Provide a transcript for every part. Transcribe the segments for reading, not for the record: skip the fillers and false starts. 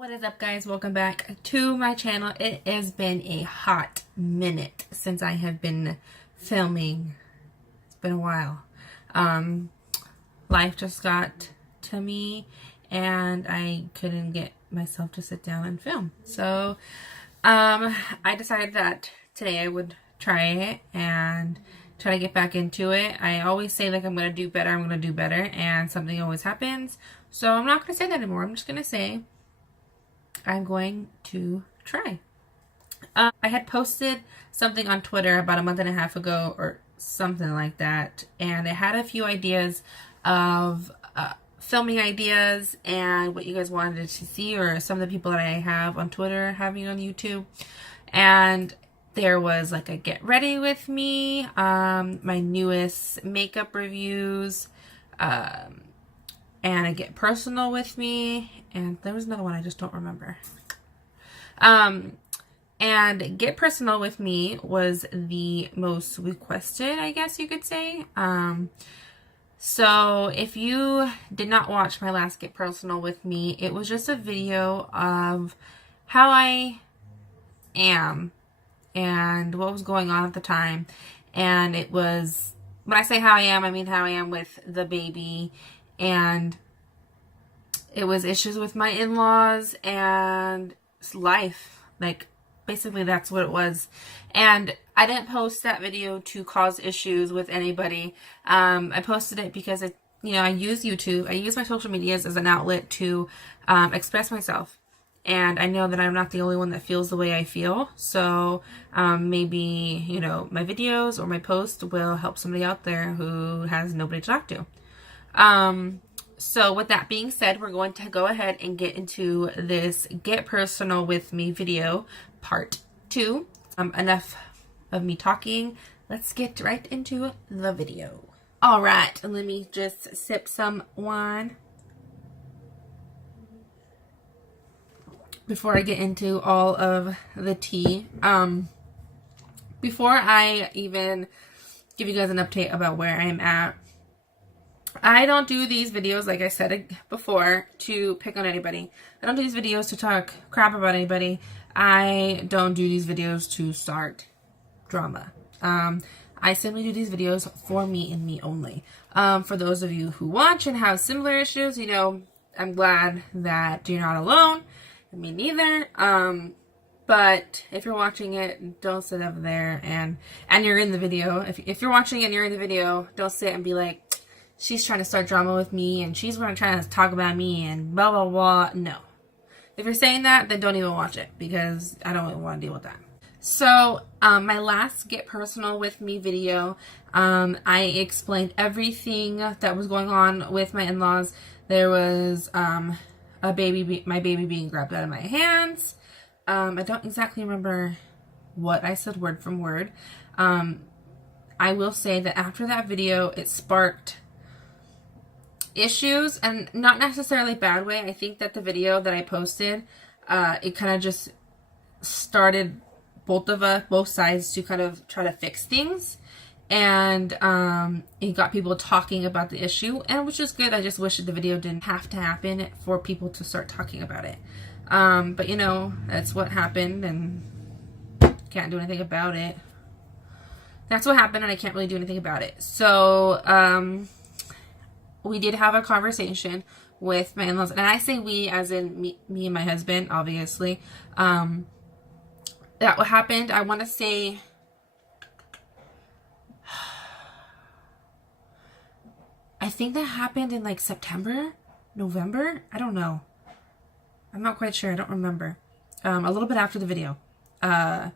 What is up, guys? Welcome back to my channel. It has been a hot minute since I have been filming. It's been a while. Life just got to me and I couldn't get myself to sit down and film. So I decided that today I would try it and try to get back into it. I always say, like, I'm going to do better, and something always happens. So I'm not going to say that anymore. I'm just going to say I'm going to try. I had posted something on Twitter about a month and a half ago or something like that, and I had a few ideas of filming ideas and what you guys wanted to see, or some of the people that I have on Twitter having on YouTube. And there was like a get ready with me, my newest makeup reviews, and a get personal with me, and there was another one I just don't remember. And get personal with me was the most requested, I guess you could say. So if you did not watch my last get personal with me, it was just a video of how I am and what was going on at the time. And it was, when I say how I am, I mean how I am with the baby. And it was issues with my in-laws and life. Like, basically that's what it was. And I didn't post that video to cause issues with anybody. I posted it because I use YouTube. I use my social medias as an outlet to express myself. And I know that I'm not the only one that feels the way I feel. So maybe, my videos or my post will help somebody out there who has nobody to talk to. So with that being said, we're going to go ahead and get into this Get Personal With Me video, part 2. Enough of me talking. Let's get right into the video. All right, let me just sip some wine before I get into all of the tea. Before I even give you guys an update about where I'm at, I don't do these videos, like I said before, to pick on anybody. I don't do these videos to talk crap about anybody. I don't do these videos to start drama. I simply do these videos for me and me only. For those of you who watch and have similar issues, I'm glad that you're not alone. Me neither. But if you're watching it, don't sit up there and you're in the video. If you're watching it and you're in the video, don't sit and be like, she's trying to start drama with me and she's going to try to talk about me and blah, blah, blah. No. If you're saying that, then don't even watch it, because I don't even want to deal with that. So, my last Get Personal With Me video, I explained everything that was going on with my in-laws. There was my baby being grabbed out of my hands. I don't exactly remember what I said word from word. I will say that after that video, it sparked issues, and not necessarily bad way. I think that the video that I posted, it kind of just started both sides to kind of try to fix things, and it got people talking about the issue, and which is good. I just wish that the video didn't have to happen for people to start talking about it. But that's what happened, and can't do anything about it. That's what happened, and I can't really do anything about it. So we did have a conversation with my in-laws, and I say we as in me and my husband, obviously. That what happened, I want to say, I think that happened in like September, November, I don't know. I'm not quite sure, I don't remember. A little bit after the video. Yeah,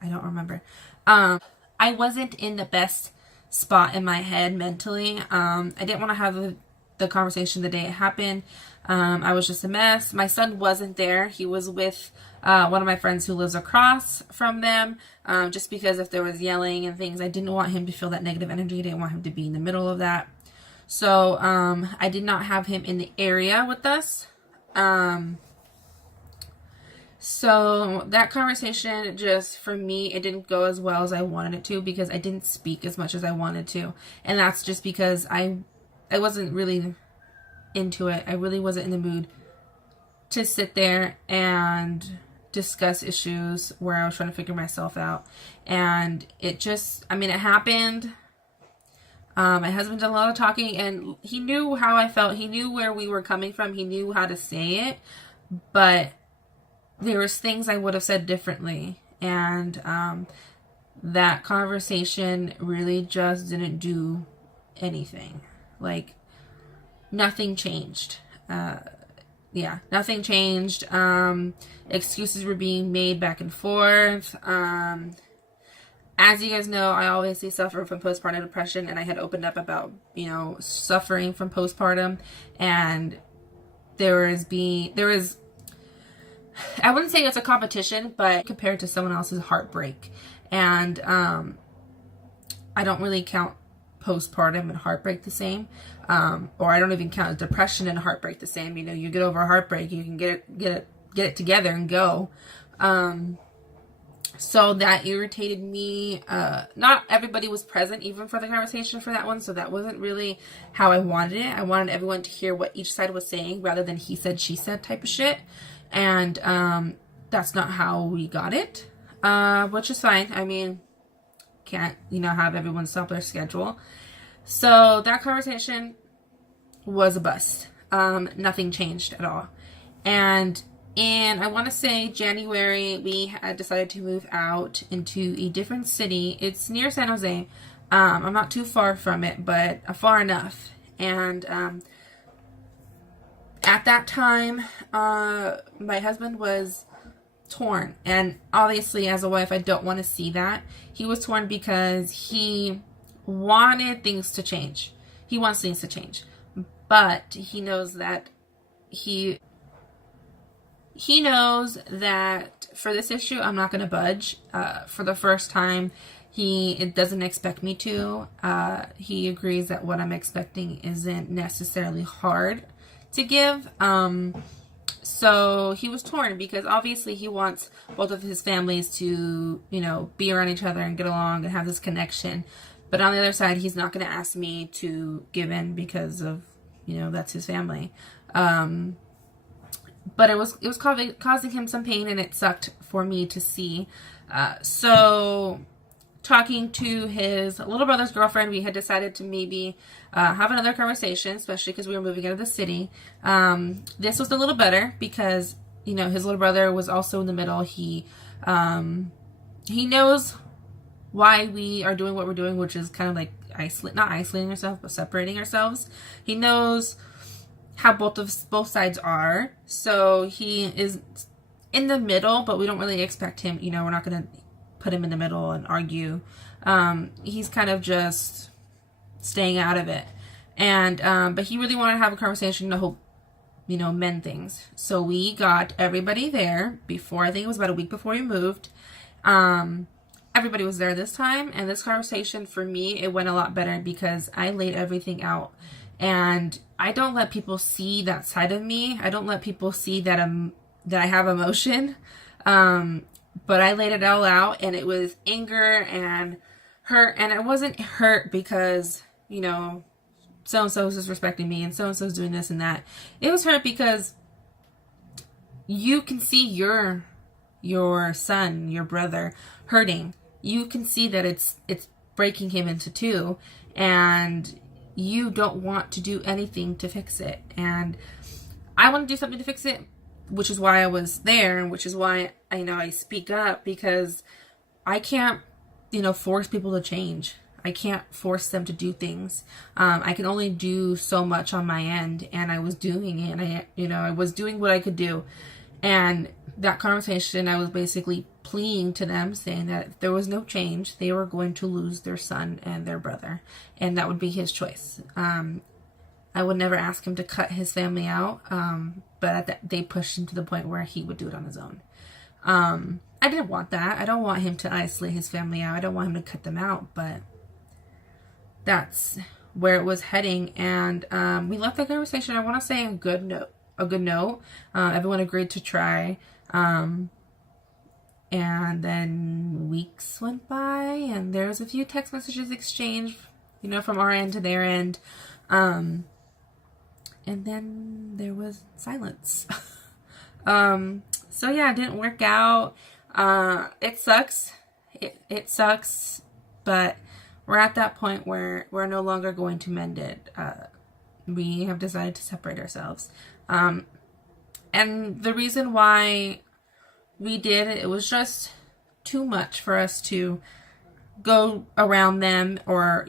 I don't remember. I wasn't in the best spot in my head mentally. I didn't want to have the conversation the day it happened. I was just a mess. My son wasn't there. He was with one of my friends who lives across from them, just because if there was yelling and things, I didn't want him to feel that negative energy. I didn't want him to be in the middle of that. So I did not have him in the area with us. So that conversation, just for me, it didn't go as well as I wanted it to, because I didn't speak as much as I wanted to. And that's just because I wasn't really into it. I really wasn't in the mood to sit there and discuss issues where I was trying to figure myself out. And it just, I mean, it happened. My husband did a lot of talking, and he knew how I felt. He knew where we were coming from. He knew how to say it, but there was things I would have said differently. And that conversation really just didn't do anything. Like, nothing changed. Yeah, nothing changed. Excuses were being made back and forth. As you guys know, I obviously suffer from postpartum depression, and I had opened up about, you know, suffering from postpartum, and there is, I wouldn't say it's a competition, but compared to someone else's heartbreak. And I don't really count postpartum and heartbreak the same, or I don't even count depression and heartbreak the same. You know, you get over a heartbreak, you can get it together and go. So that irritated me. Not everybody was present even for the conversation for that one, so that wasn't really how I wanted it. I wanted everyone to hear what each side was saying rather than he said, she said type of shit. And that's not how we got it, which is fine. I mean, can't, you know, have everyone stop their schedule. So that conversation was a bust. Nothing changed at all. And I want to say January, we had decided to move out into a different city. It's near San Jose. I'm not too far from it, but far enough. And at that time, my husband was torn. And obviously, as a wife, I don't want to see that. He was torn because he wanted things to change. He wants things to change. But he knows that he knows that for this issue, I'm not going to budge. For the first time, it doesn't expect me to. He agrees that what I'm expecting isn't necessarily hard to give. So he was torn because obviously he wants both of his families to, you know, be around each other and get along and have this connection. But on the other side, he's not going to ask me to give in because of, you know, that's his family. But it was causing him some pain, and it sucked for me to see. So talking to his little brother's girlfriend, we had decided to maybe have another conversation, especially because we were moving out of the city. This was a little better because, you know, his little brother was also in the middle. He knows why we are doing what we're doing, which is kind of like not isolating ourselves, but separating ourselves. He knows how both sides are, so he is in the middle, but we don't really expect him, you know, we're not going to put him in the middle and argue. He's kind of just staying out of it. And but he really wanted to have a conversation to help, you know, mend things. So we got everybody there before, I think it was about a week before we moved. Everybody was there this time, and this conversation for me, it went a lot better because I laid everything out. And I don't let people see that side of me. I don't let people see that I have emotion. But I laid it all out, and it was anger and hurt. And I wasn't hurt because, you know, so-and-so is disrespecting me and so-and-so is doing this and that. It was hurt because you can see your son, your brother hurting. You can see that it's breaking him into two, and you don't want to do anything to fix it. And I want to do something to fix it, which is why I was there, and which is why I speak up, because I can't, you know, force people to change. I can't force them to do things. I can only do so much on my end, and I was doing it, and I was doing what I could do. And that conversation, I was basically pleading to them, saying that if there was no change, they were going to lose their son and their brother, and that would be his choice. I would never ask him to cut his family out, but they pushed him to the point where he would do it on his own. I didn't want that. I don't want him to isolate his family out. I don't want him to cut them out, but that's where it was heading. And we left the conversation, I want to say, a good note. Everyone agreed to try. And then weeks went by, and there was a few text messages exchanged, you know, from our end to their end. And then there was silence. So yeah, it didn't work out. It sucks. It sucks, but we're at that point where we're no longer going to mend it. We have decided to separate ourselves. And the reason why we did it was just too much for us to go around them, or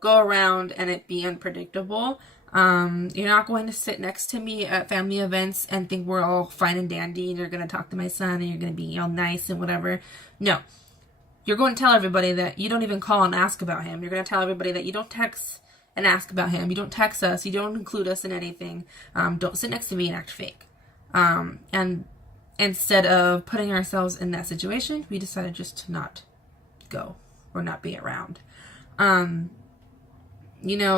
go around and it be unpredictable. You're not going to sit next to me at family events and think we're all fine and dandy and you're going to talk to my son and you're going to be all nice and whatever. No, you're going to tell everybody that you don't even call and ask about him. You're going to tell everybody that you don't text and ask about him. You don't text us. You don't include us in anything. Don't sit next to me and act fake. And instead of putting ourselves in that situation, we decided just to not go or not be around.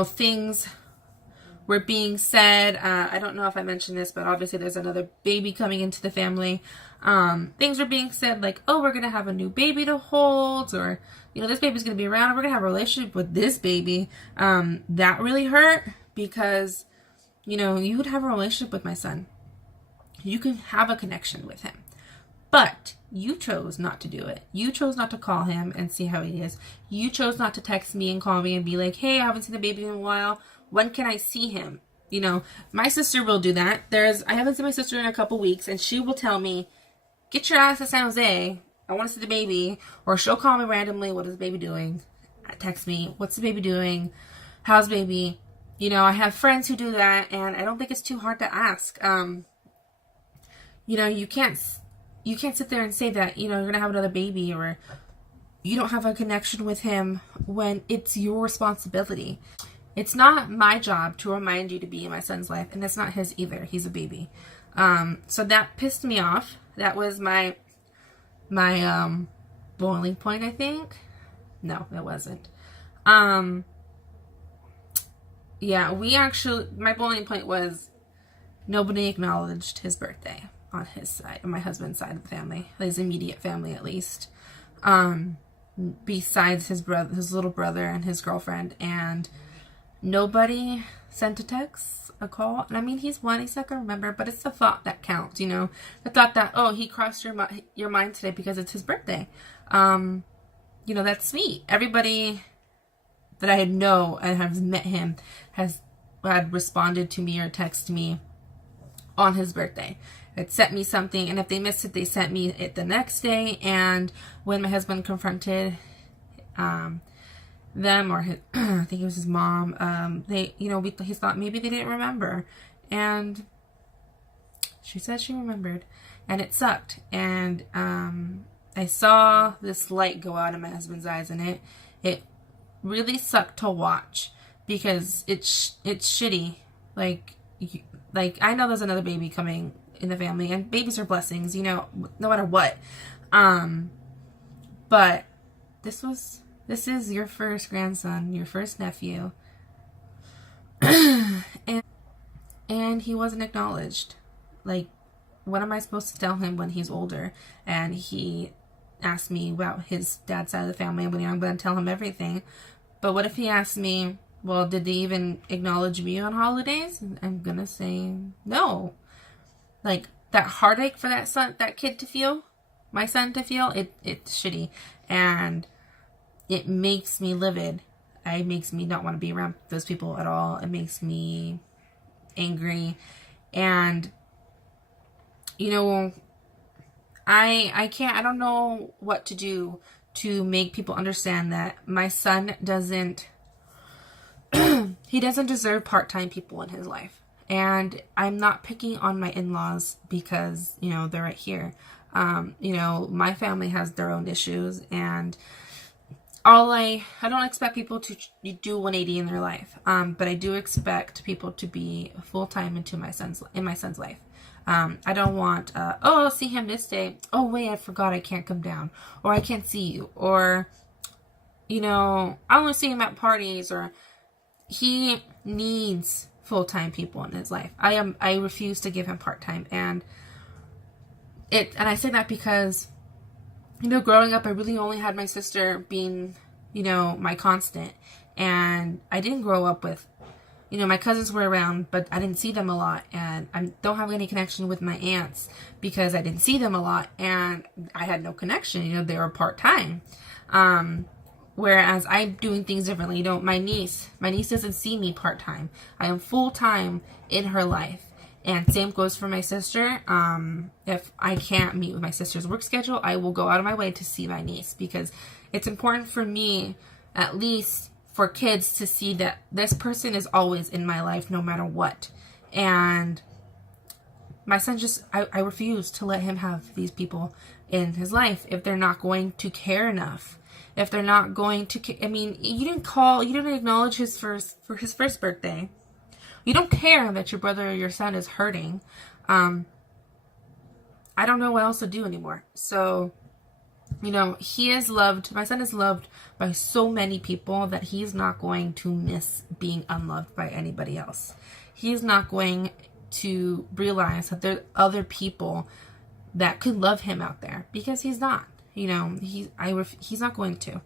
Things were being said. I don't know if I mentioned this, but obviously there's another baby coming into the family. Things were being said like, oh, we're going to have a new baby to hold, or, this baby's going to be around and we're going to have a relationship with this baby. That really hurt because, you would have a relationship with my son. You can have a connection with him. But you chose not to do it. You chose not to call him and see how he is. You chose not to text me and call me and be like, hey, I haven't seen the baby in a while. When can I see him? My sister will do that. I haven't seen my sister in a couple weeks, and she will tell me, get your ass to San Jose. I want to see the baby. Or she'll call me randomly, what is the baby doing? Text me, what's the baby doing? How's baby? I have friends who do that, and I don't think it's too hard to ask. You can't sit there and say that, you're going to have another baby or you don't have a connection with him when it's your responsibility. It's not my job to remind you to be in my son's life, and it's not his either. He's a baby. So that pissed me off. That was my boiling point, I think. No, that wasn't. My boiling point was nobody acknowledged his birthday on his side, on my husband's side of the family, his immediate family at least, besides his little brother and his girlfriend, and nobody sent a text, a call. And I mean, he's not gonna remember, but it's the thought that counts, the thought that, oh, he crossed your mind today because it's his birthday. That's sweet. Everybody that I know and has met him had responded to me or texted me on his birthday. It sent me something, and if they missed it, they sent me it the next day. And when my husband confronted them, or I think it was his mom, he thought maybe they didn't remember, and she said she remembered, and it sucked. And I saw this light go out in my husband's eyes, and it really sucked to watch because it's shitty. Like I know there's another baby coming in the family, and babies are blessings, no matter what. But this is your first grandson, your first nephew, and he wasn't acknowledged. Like, what am I supposed to tell him when he's older? And he asked me about his dad's side of the family, and I'm going to tell him everything. But what if he asks me, well, did they even acknowledge me on holidays? I'm going to say no. Like, that heartache for that kid to feel, my son to feel, it's shitty. And it makes me livid. It makes me not want to be around those people at all. It makes me angry. And, I don't know what to do to make people understand that my son doesn't deserve part-time people in his life. And I'm not picking on my in-laws because, they're right here. My family has their own issues, and I don't expect people to do 180 in their life. But I do expect people to be full-time in my son's life. I don't want, I'll see him this day. Oh, wait, I forgot I can't come down. Or I can't see you. Or, I only see him at parties. Or he needs full-time people in his life. I refuse to give him part-time. And I say that because, growing up, I really only had my sister being, my constant. And I didn't grow up with, You know, my cousins were around, but I didn't see them a lot, and I don't have any connection with my aunts because I didn't see them a lot, and I had no connection. You know, they were part-time. Whereas I'm doing things differently. You know, my niece doesn't see me part-time. I am full-time in her life. And same goes for my sister. If I can't meet with my sister's work schedule, I will go out of my way to see my niece, because it's important for me, at least for kids, to see that this person is always in my life no matter what. And my son I refuse to let him have these people in his life if they're not going to care enough. If they're not going to, I mean, you didn't acknowledge for his first birthday. You don't care that your brother or your son is hurting. I don't know what else to do anymore. So, you know, he is loved. My son is loved by so many people that he's not going to miss being unloved by anybody else. He's not going to realize that there are other people that could love him out there, because he's not. You know, he's not going to.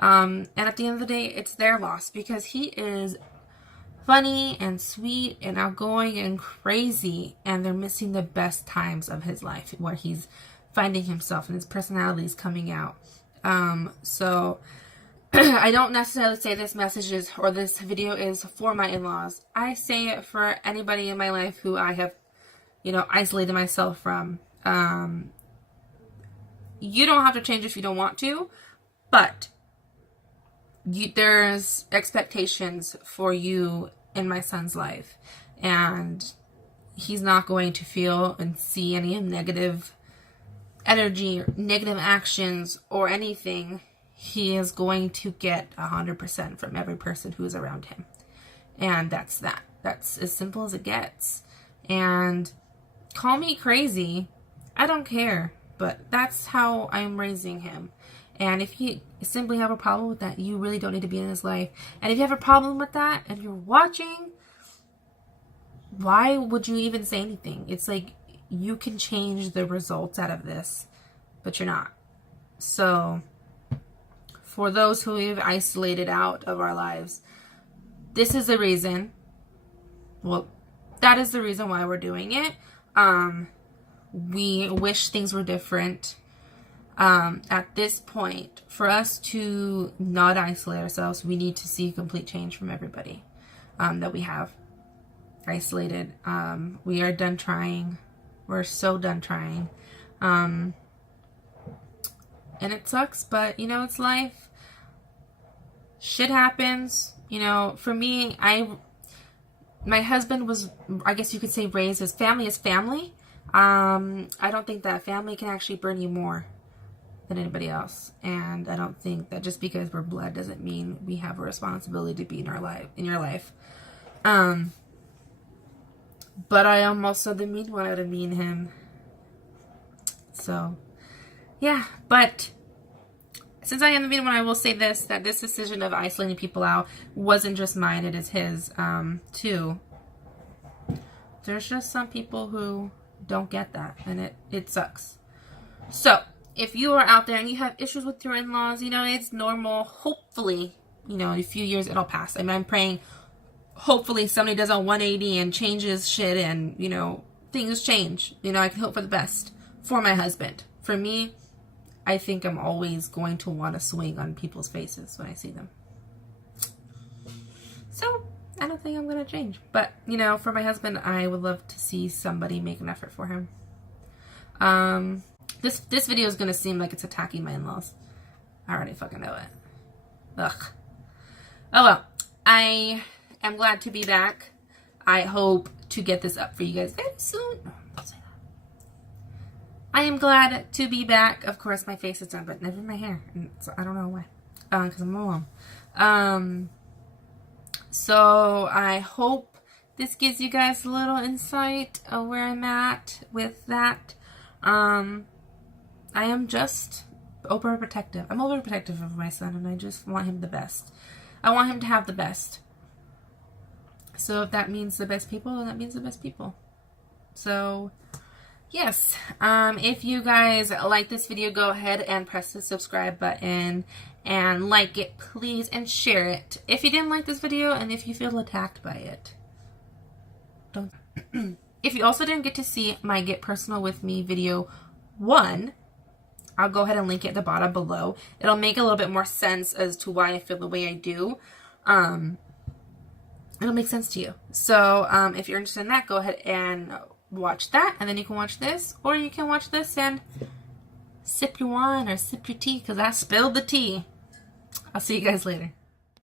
And at the end of the day, it's their loss, because he is funny and sweet and outgoing and crazy, and they're missing the best times of his life where he's finding himself and his personality is coming out. So I don't necessarily say this message is, or this video is for my in-laws. I say it for anybody in my life who I have, you know, isolated myself from. You don't have to change if you don't want to, but there's expectations for you in my son's life, and he's not going to feel and see any negative energy or negative actions or anything. He is going to get 100% from every person who is around him, and that's as simple as it gets. And call me crazy, I don't care, but that's how I'm raising him. And if you simply have a problem with that, you really don't need to be in his life. And if you have a problem with that, and you're watching, why would you even say anything? It's like, you can change the results out of this, but you're not. So, for those who we've isolated out of our lives, this is the reason. Well, that is the reason why we're doing it. We wish things were different. At this point, for us to not isolate ourselves, we need to see complete change from everybody that we have isolated. We are done trying. We're so done trying. And it sucks, but, you know, it's life. Shit happens. You know, for me, my husband was, I guess you could say, raised as family is family. I don't think that family can actually burn you more than anybody else. And I don't think that just because we're blood doesn't mean we have a responsibility to be in your life. But I am also the mean one out of me and him. So, yeah. But since I am the mean one, I will say this, that this decision of isolating people out wasn't just mine, it is his, too. There's just some people who don't get that, and it sucks. So, if you are out there and you have issues with your in-laws, you know, it's normal. Hopefully, you know, in a few years it'll pass. I mean, I'm praying hopefully somebody does a 180 and changes shit, and, you know, things change. You know, I can hope for the best for my husband. For me, I think I'm always going to want to swing on people's faces when I see them. So, I don't think I'm going to change. But, you know, for my husband, I would love to see somebody make an effort for him. This video is going to seem like it's attacking my in-laws. I already fucking know it. Ugh. Oh well. I am glad to be back. I hope to get this up for you guys very soon. No, don't say that. I am glad to be back. Of course, my face is done, but never my hair. And so I don't know why. Because I'm alone. So I hope this gives you guys a little insight of where I'm at with that. I am just overprotective. I'm overprotective of my son, and I just want him the best. I want him to have the best. So if that means the best people, then that means the best people. So, yes. If you guys like this video, go ahead and press the subscribe button. and like it, please, and share it. If you didn't like this video and if you feel attacked by it, don't. If you also didn't get to see my Get Personal With Me video 1, I'll go ahead and link it at the bottom below. It'll make a little bit more sense as to why I feel the way I do. It'll make sense to you. So if you're interested in that, go ahead and watch that, and then you can watch this, or you can watch this and sip your wine or sip your tea, because I spilled the tea. I'll see you guys later.